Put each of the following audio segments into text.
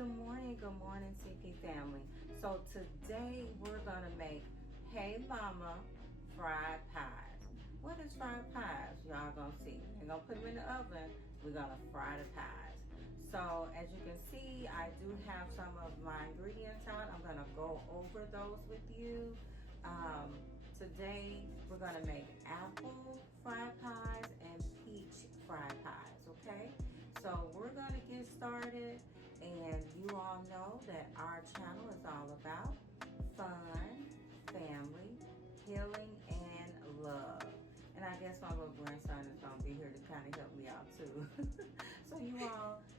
Good morning, CP family. So today we're gonna make Hey Mama fried pies. What is fried pies? Y'all gonna see. We're gonna put them in the oven. We're gonna fry the pies. So as you can see, I do have some of my ingredients out. I'm gonna go over those with you. Today we're gonna make apple fried pies and peach fried pies, okay? So we're gonna get started, and you all know that our channel is all about fun, family, healing, and love. And I guess my little grandson is gonna be here to kind of help me out too. So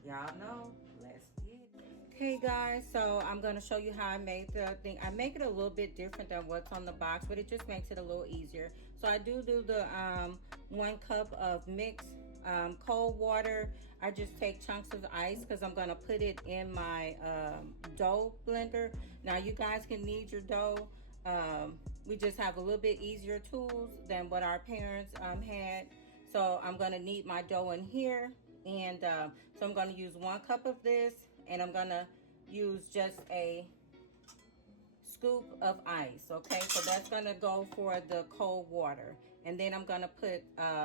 y'all know, let's get it. Okay guys, so I'm gonna show you how I made the thing. I make it a little bit different than what's on the box, but it just makes it a little easier. So I do the 1 cup of mixed cold water. I just take chunks of ice because I'm gonna put it in my dough blender. Now you guys can knead your dough. We just have a little bit easier tools than what our parents had. So I'm gonna knead my dough in here, and so I'm gonna use 1 cup of this, and I'm gonna use just a scoop of ice. Okay, so that's gonna go for the cold water, and then I'm gonna put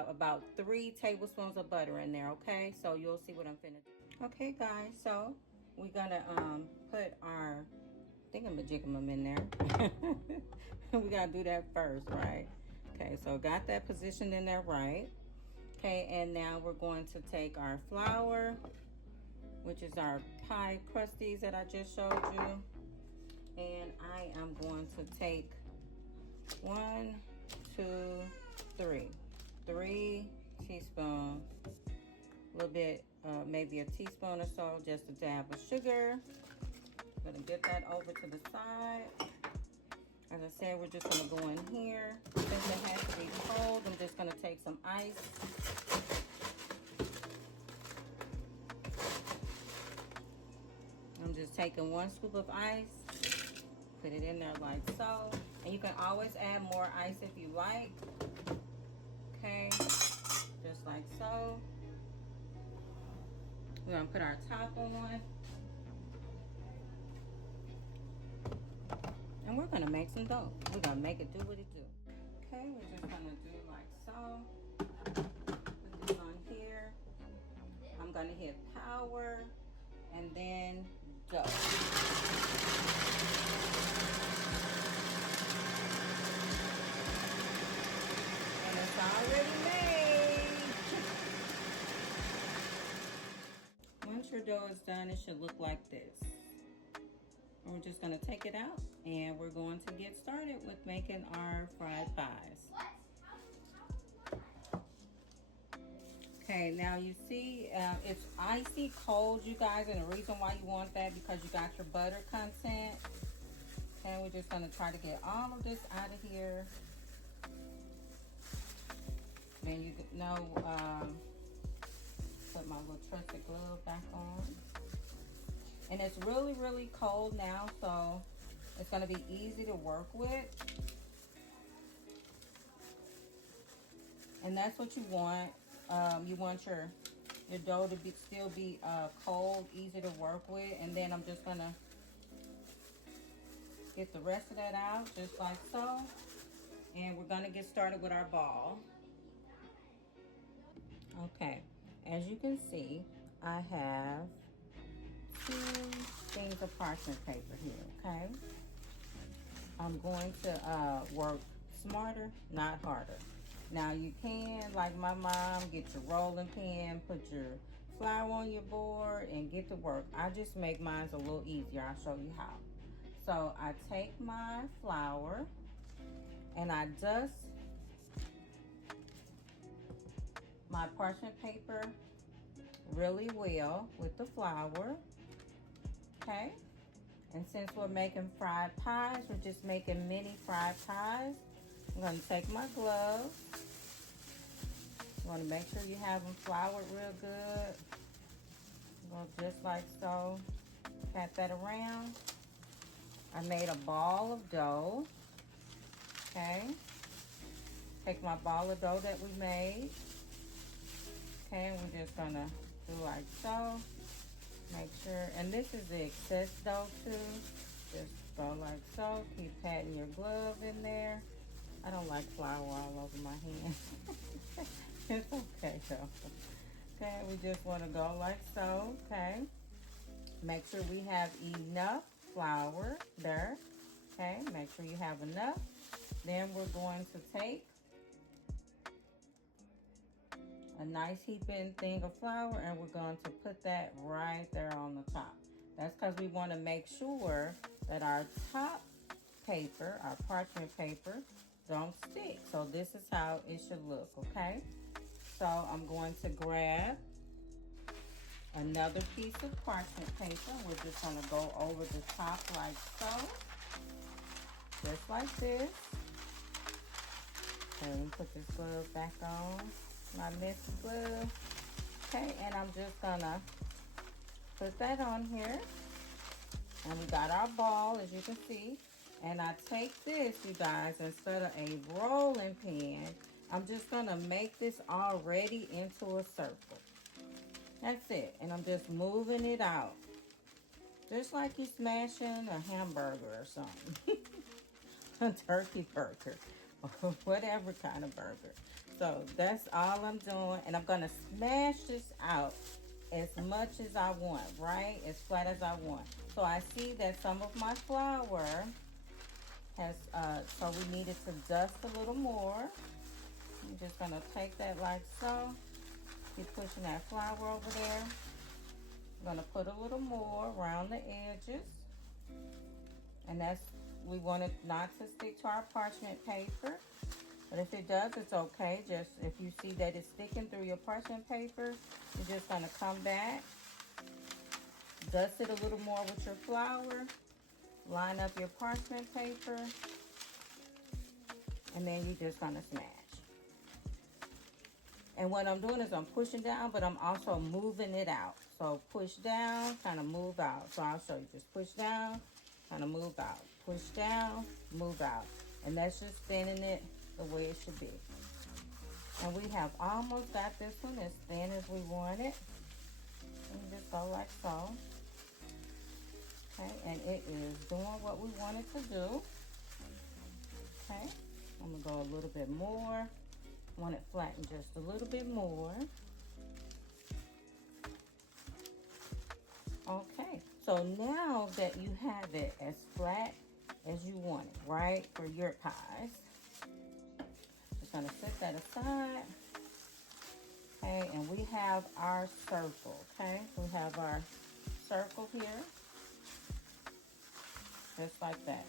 about 3 tablespoons of butter in there. Okay, so you'll see what I'm finna do. Okay guys, so we're gonna put our thingamajigam in there. We gotta do that first, right? Okay, so got that positioned in there, right? Okay, and now we're going to take our flour, which is our pie crusties that I just showed you, and I am going to take 1, 2, 3 teaspoons, a little bit, maybe a teaspoon or so, just a dab of sugar. I'm gonna get that over to the side. As I said, we're just gonna go in here. Since it has to be cold, I'm just gonna take some ice. I'm just taking 1 scoop of ice, put it in there like so. And you can always add more ice if you like. Okay, just like so. We're gonna put our top on. And we're gonna make some dough. We're gonna make it do what it do. Okay, we're just gonna do like so. Put this on here. I'm gonna hit power and then dough. And it's already made. Once your dough is done, it should look like this. And we're just gonna take it out, and we're going to get started with making our fried pies. Okay, now you see it's icy cold, you guys, and the reason why you want that because you got your butter content. And we're just gonna try to get all of this out of here. Then you know, put my little trusted glove back on. And it's really, really cold now, so it's gonna be easy to work with. And that's what you want. You want your dough to still be cold, easy to work with. And then I'm just gonna get the rest of that out, just like so. And we're gonna get started with our ball. Okay, as you can see, I have 2 things of parchment paper here, okay? I'm going to work smarter, not harder. Now you can, like my mom, get your rolling pin, put your flour on your board, and get to work. I just make mine a little easier. I'll show you how. So I take my flour and I dust my parchment paper really well with the flour, okay? And since we're making fried pies, we're just making mini fried pies. I'm gonna take my gloves. You wanna make sure you have them floured real good. Go just like so. Pat that around. I made a ball of dough. Okay. Take my ball of dough that we made. Okay, we're just gonna do like so. Make sure, and And this is the excess dough too. Just go like so. Keep patting your glove in there. I don't like flour all over my hands. It's okay though. Okay, we just want to go like so. Okay. Make sure we have enough flour there. Okay, make sure you have enough. Then we're going to take a nice heaping thing of flour and we're going to put that right there on the top. That's because we want to make sure that our top paper, our parchment paper, don't stick. So this is how it should look, okay? So I'm going to grab another piece of parchment paper. We're just going to go over the top like so. Just like this. Okay, let me put this glove back on. My messy glove. Okay, and I'm just gonna put that on here. And we got our ball, as you can see. And I take this, you guys, instead of a rolling pin, I'm just gonna make this already into a circle. That's it. And I'm just moving it out. Just like you smashing a hamburger or something. A turkey burger. Or whatever kind of burger. So that's all I'm doing. And I'm going to smash this out as much as I want, right? As flat as I want. So I see that some of my flour has, so we needed to dust a little more. I'm just going to take that like so. Keep pushing that flour over there. I'm going to put a little more around the edges. And that's, we want it not to stick to our parchment paper. But if it does, it's okay. Just if you see that it's sticking through your parchment paper, you're just going to come back, dust it a little more with your flour, line up your parchment paper, and then you're just going to smash. And what I'm doing is I'm pushing down, but I'm also moving it out. So push down, kind of move out. So I'll show you. Just push down, kind of move out. Push down, move out. And that's just spinning it the way it should be. And we have almost got this one as thin as we want it. And just go like so. Okay, and it is doing what we want it to do. Okay, I'm gonna go a little bit more. Want it flattened just a little bit more. Okay, so now that you have it as flat as you want it, right, for your pies, just gonna set that aside. Okay, and we have our circle, okay? We have our circle here, just like that.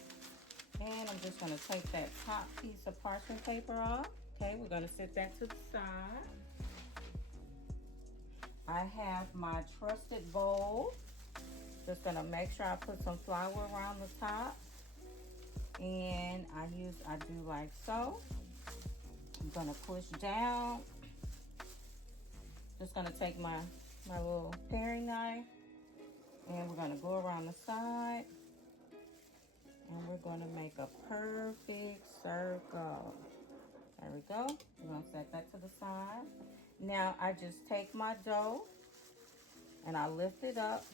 And I'm just gonna take that top piece of parchment paper off. Okay, we're gonna set that to the side. I have my trusted bowl. Just gonna make sure I put some flour around the top. And I do like so. I'm gonna push down. Just gonna take my little paring knife and we're gonna go around the side and we're gonna make a perfect circle. There we go. We're gonna set that to the side. Now I just take my dough and I lift it up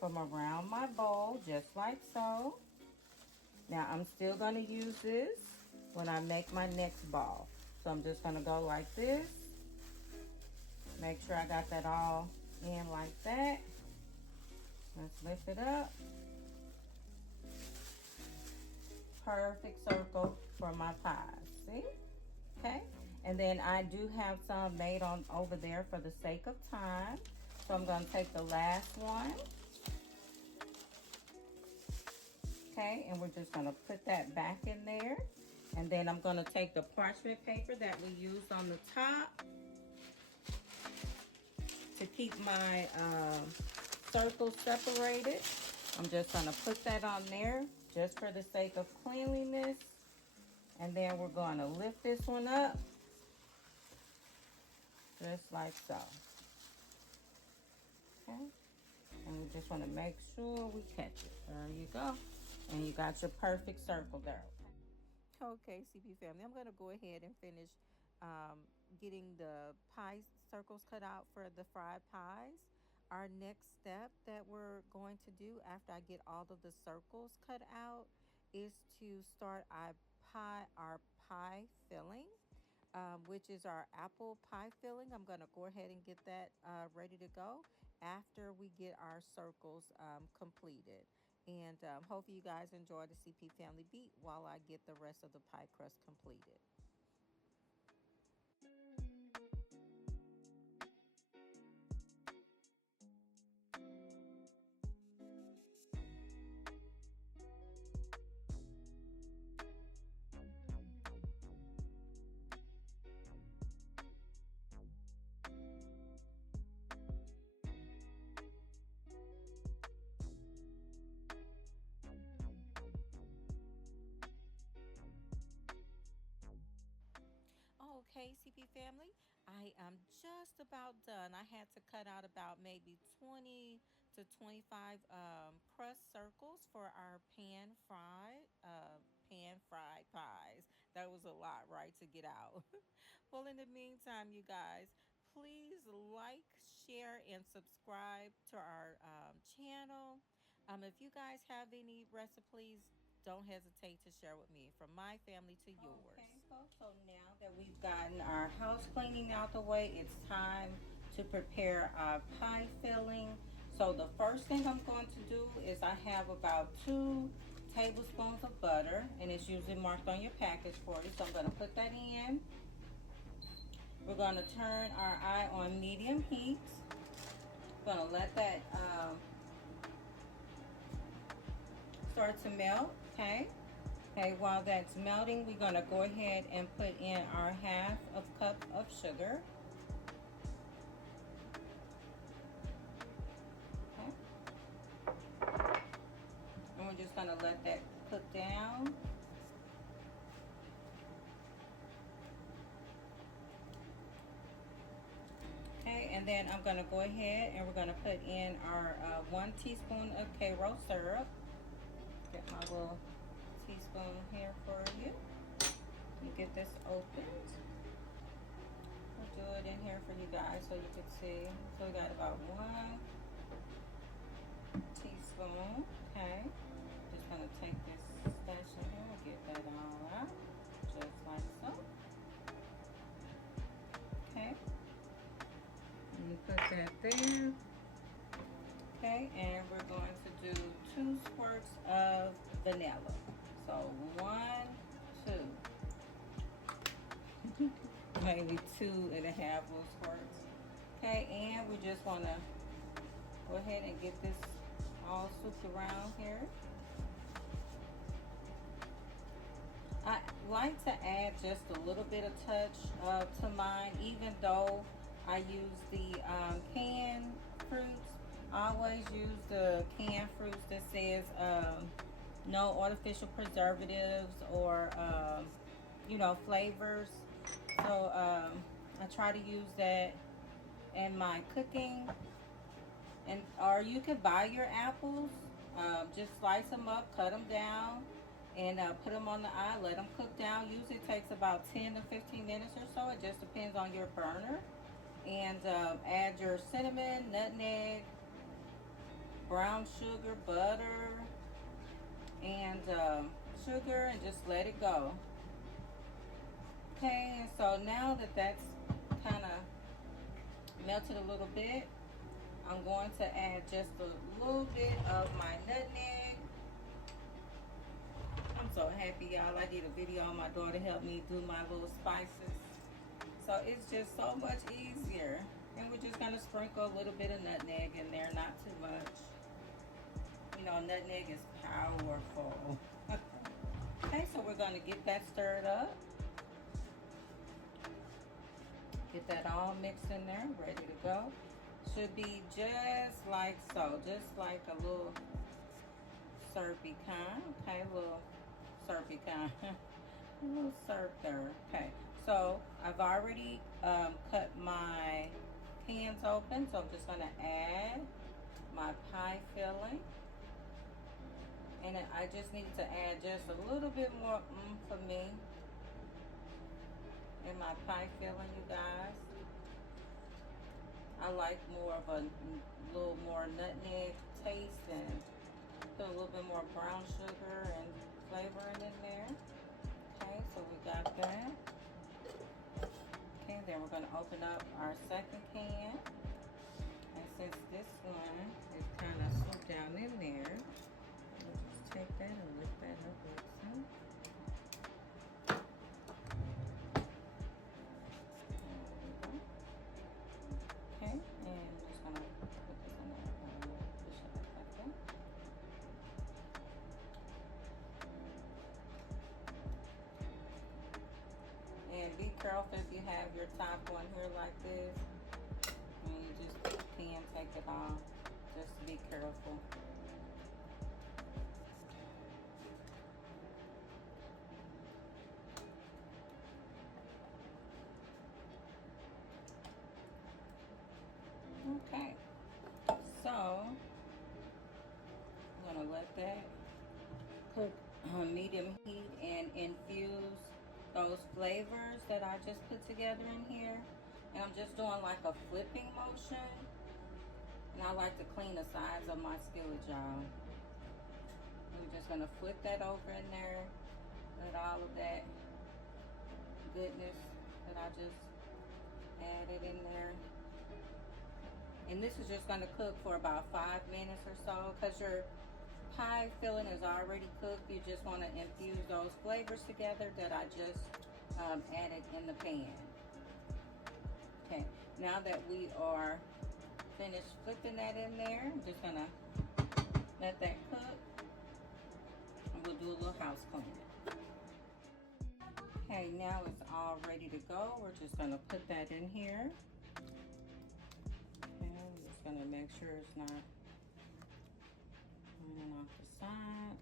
from around my bowl, just like so. Now I'm still gonna use this when I make my next ball. So I'm just gonna go like this. Make sure I got that all in like that. Let's lift it up. Perfect circle for my pies, see? Okay, and then I do have some made on over there for the sake of time. So I'm gonna take the last one. Okay, and we're just gonna put that back in there. And then I'm gonna take the parchment paper that we used on the top to keep my circles separated. I'm just gonna put that on there just for the sake of cleanliness. And then we're gonna lift this one up, just like so. Okay, and we just wanna make sure we catch it. There you go. And you got your perfect circle there. Okay, CP family, I'm gonna go ahead and finish getting the pie circles cut out for the fried pies. our next step that we're going to do after I get all of the circles cut out is to start our pie filling, which is our apple pie filling. I'm going to go ahead and get that ready to go after we get our circles completed. And hopefully you guys enjoy the CP Family Beat while I get the rest of the pie crust completed. Okay, CP family, I am just about done. I had to cut out about maybe 20 to 25 crust circles for our pan fried pies. That was a lot, right, to get out. Well, in the meantime, you guys, please like, share, and subscribe to our channel. If you guys have any recipes, don't hesitate to share with me, from my family to yours. Okay, folks, so now that we've gotten our house cleaning out the way, it's time to prepare our pie filling. So the first thing I'm going to do is I have about 2 tablespoons of butter, and it's usually marked on your package for you. So I'm going to put that in. We're going to turn our eye on medium heat. We're going to let that start to melt, okay? Okay, while that's melting, we're gonna go ahead and put in our half of cup of sugar. Okay. And we're just gonna let that cook down. Okay, and then I'm gonna go ahead and we're gonna put in our 1 teaspoon of Karo syrup. Get my little teaspoon here for you. You get this opened. We'll do it in here for you guys so you can see. So we got about 1 teaspoon. Okay. Just gonna take this stash in here and get that all out. Just like so. Okay. And you put that there. Okay, and we're going to do 2 squirts of vanilla. So 1, 2. Maybe 2.5 little squirts. Okay, and we just want to go ahead and get this all swooped around here. I like to add just a little bit of touch to mine, even though I use the canned fruits. I always use the canned fruits that says no artificial preservatives or flavors. So I try to use that in my cooking. And or you could buy your apples, just slice them up, cut them down, and put them on the eye, let them cook down. Usually takes about 10 to 15 minutes or so. It just depends on your burner. And add your cinnamon, nutmeg, brown sugar, butter, and sugar, and just let it go. Okay, and so now that that's kind of melted a little bit, I'm going to add just a little bit of my nutmeg. I'm so happy, y'all. I did a video on my daughter helped me do my little spices. So it's just so much easier. And we're just going to sprinkle a little bit of nutmeg in there, not too much. You know, nutmeg is powerful. Okay, so we're going to get that stirred up. Get that all mixed in there, ready to go. Should be just like so, just like a little syrupy kind. Okay, a little syrupy kind. A little syrup there. Okay, so I've already cut my pans open, so I'm just going to add my pie filling. And I just need to add just a little bit more for me in my pie filling, you guys. I like more of a little more nutmeg taste and put a little bit more brown sugar and flavoring in there. Okay, so we got that. Okay, then we're going to open up our second can. And since this one is kind of soaked down in there, we'll just take that and lift that up with some. Okay, and I'm just gonna put this in there and push it like that. And be careful if you have your top on here like this, and you just can take it off. Just be careful. Okay, so I'm gonna let that cook on medium heat and infuse those flavors that I just put together in here. And I'm just doing like a flipping motion. And I like to clean the sides of my skillet, y'all. We're just gonna flip that over in there. Let all of that goodness that I just added in there. And this is just gonna cook for about 5 minutes or so, because your pie filling is already cooked. You just want to infuse those flavors together that I just added in the pan. Okay, now that we are finished flipping that in there, I'm just gonna let that cook, and we'll do a little house cleaning. Okay, now it's all ready to go. We're just gonna put that in here. Okay, I'm just gonna make sure it's not running off the side.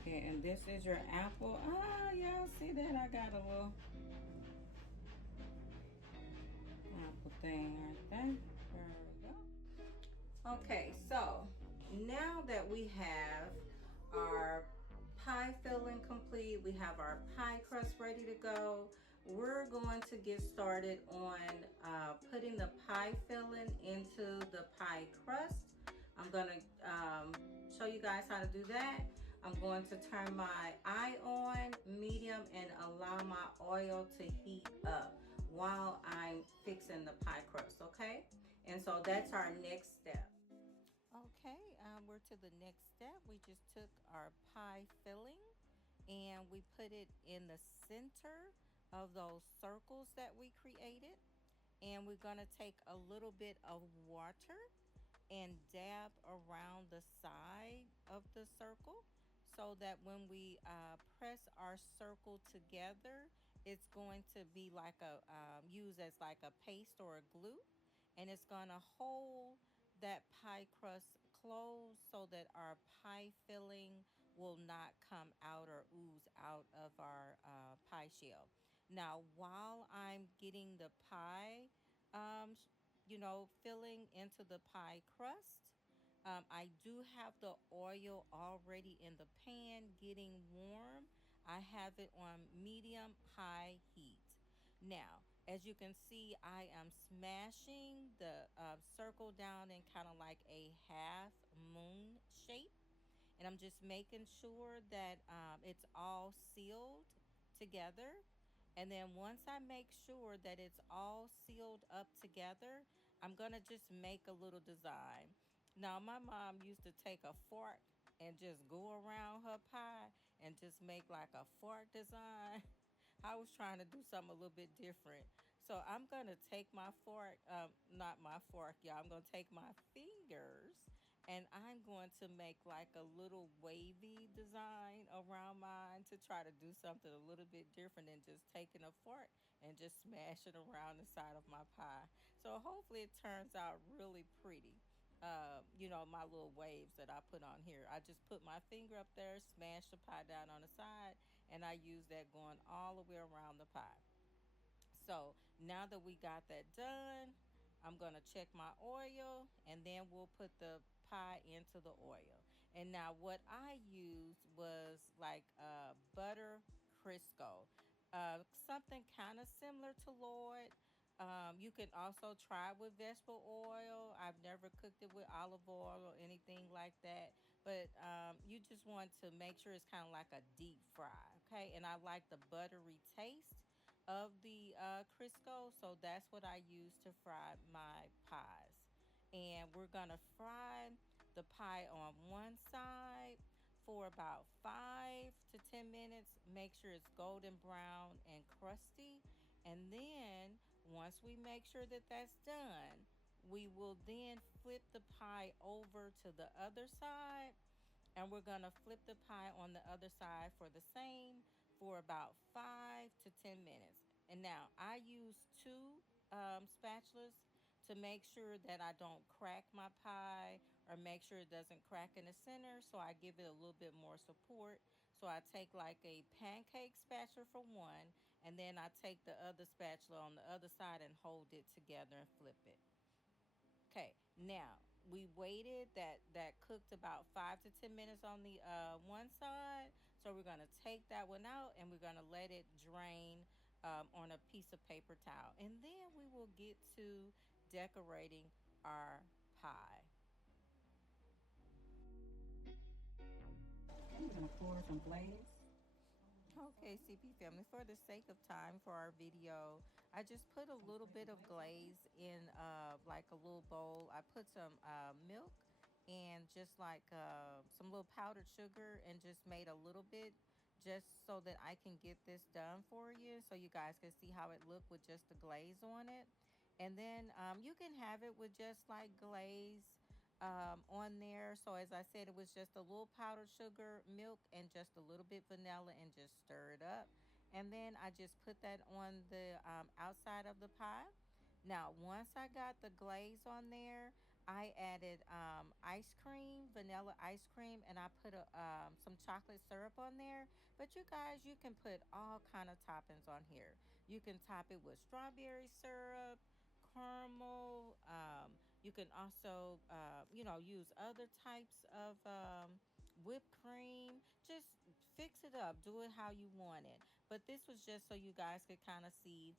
Okay, and this is your apple. Ah, y'all see that? I got a little apple thing right there. There we go. Okay, so now that we have our pie filling complete, we have our pie crust ready to go, we're going to get started on putting the pie filling into the pie crust. I'm going to show you guys how to do that. I'm going to turn my eye on medium and allow my oil to heat up while I'm fixing the pie crust, okay? And so that's our next step. Okay, we're to the next step. We just took our pie filling and we put it in the center of those circles that we created. And we're gonna take a little bit of water and dab around the side of the circle, so that when we press our circle together, it's going to be like a used as like a paste or a glue, and it's gonna hold that pie crust closed so that our pie filling will not come out or ooze out of our pie shell. Now, while I'm getting the pie um, filling into the pie crust, I do have the oil already in the pan getting warm. I have it on medium high heat. Now, as you can see, I am smashing the circle down in kind of like a half moon shape, and I'm just making sure that it's all sealed together. And then once I make sure that it's all sealed up together, I'm gonna just make a little design. Now, my mom used to take a fork and just go around her pie and just make like a fork design. I was trying to do something a little bit different. So I'm going to take my fork, not my fork, y'all. I'm going to take my fingers and I'm going to make like a little wavy design around mine to try to do something a little bit different than just taking a fork and just smashing around the side of my pie. So hopefully it turns out really pretty. My little waves that I put on here. I just put my finger up there, smash the pie down on the side, and I use that going all the way around the pie. So now that we got that done, I'm gonna check my oil and then we'll put the pie into the oil. And now what I used was like butter Crisco. something kind of similar to Lord. You can also try it with vegetable oil. I've never cooked it with olive oil or anything like that. But you just want to make sure it's kind of like a deep fry, okay? And I like the buttery taste of the Crisco, so that's what I use to fry my pies. And we're gonna fry the pie on one side for about 5 to 10 minutes. Make sure it's golden brown and crusty. And then once we make sure that that's done, we will then flip the pie over to the other side, and we're gonna flip the pie on the other side for the same for about 5 to 10 minutes. And now I use two spatulas to make sure that I don't crack my pie or make sure it doesn't crack in the center, so I give it a little bit more support. So I take like a pancake spatula for one, and then I take the other spatula on the other side and hold it together and flip it. Okay, now we waited, that cooked about 5 to 10 minutes on the one side. So we're gonna take that one out and we're gonna let it drain on a piece of paper towel, and then we will get to decorating our pie. I'm gonna pour some glaze. Okay, CP family, for the sake of time for our video, I just put a little bit of glaze in like a little bowl. I put some milk and just like some little powdered sugar, and just made a little bit just so that I can get this done for you so you guys can see how it looked with just the glaze on it. And then you can have it with just like glaze on there. So as I said, it was just a little powdered sugar, milk, and just a little bit vanilla, and just stir it up. And then I just put that on the outside of the pie. Now, once I got the glaze on there, I added ice cream, vanilla ice cream, and I put some chocolate syrup on there. But you guys, you can put all kind of toppings on here. You can top it with strawberry syrup, caramel. You can also, use other types of whipped cream. Just fix it up. Do it how you want it. But this was just so you guys could kind of see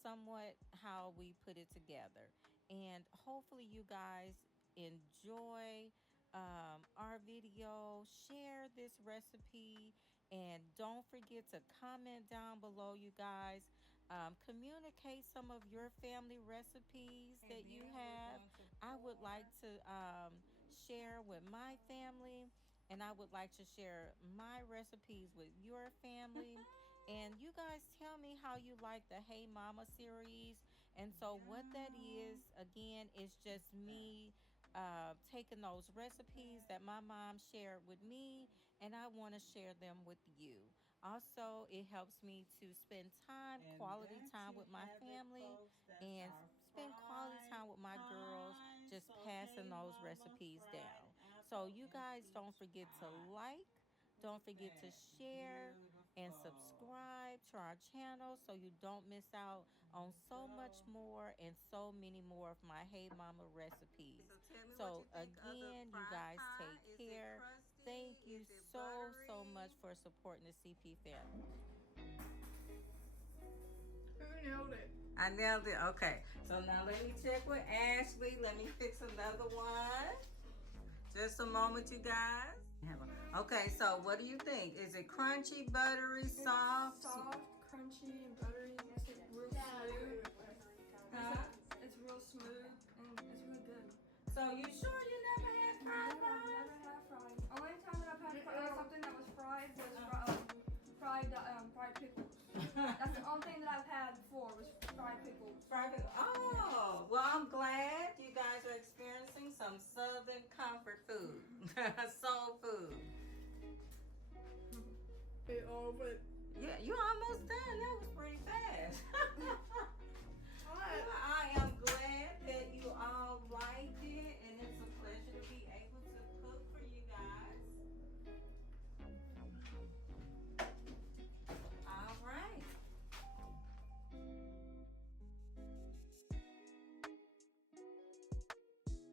somewhat how we put it together. And hopefully you guys enjoy our video. Share this recipe, and don't forget to comment down below, you guys. Communicate some of your family recipes that you have. I would like to share with my family, and I would like to share my recipes with your family. And you guys tell me how you like the Hey Mama series. And so what that is, again, is just me taking those recipes that my mom shared with me, and I want to share them with you. Also, it helps me to spend time, quality time with my family, and spend quality time with my girls, just passing those recipes down. So you guys don't forget to like, don't forget to share and subscribe to our channel so you don't miss out on so much more and so many more of my Hey Mama recipes. So again, you guys take care. Thank you so much for supporting the CP family. Who nailed it? I nailed it. Okay. So now let me check with Ashley. Let me fix another one. Just a moment, you guys. Okay, so what do you think? Is it crunchy, buttery, soft? Soft, crunchy, and buttery. It's real smooth. Huh? It's real smooth and it's really good. So you sure you never had fried I've pies? never had fried. Only time that I've had something that was fried was fried pickles. That's the only thing that I've had before was fried pickles. Fried pickles. Oh, well, I'm glad you guys are experiencing some Southern comfort food, soul food. It all but Yeah, you're almost done. That was pretty fast.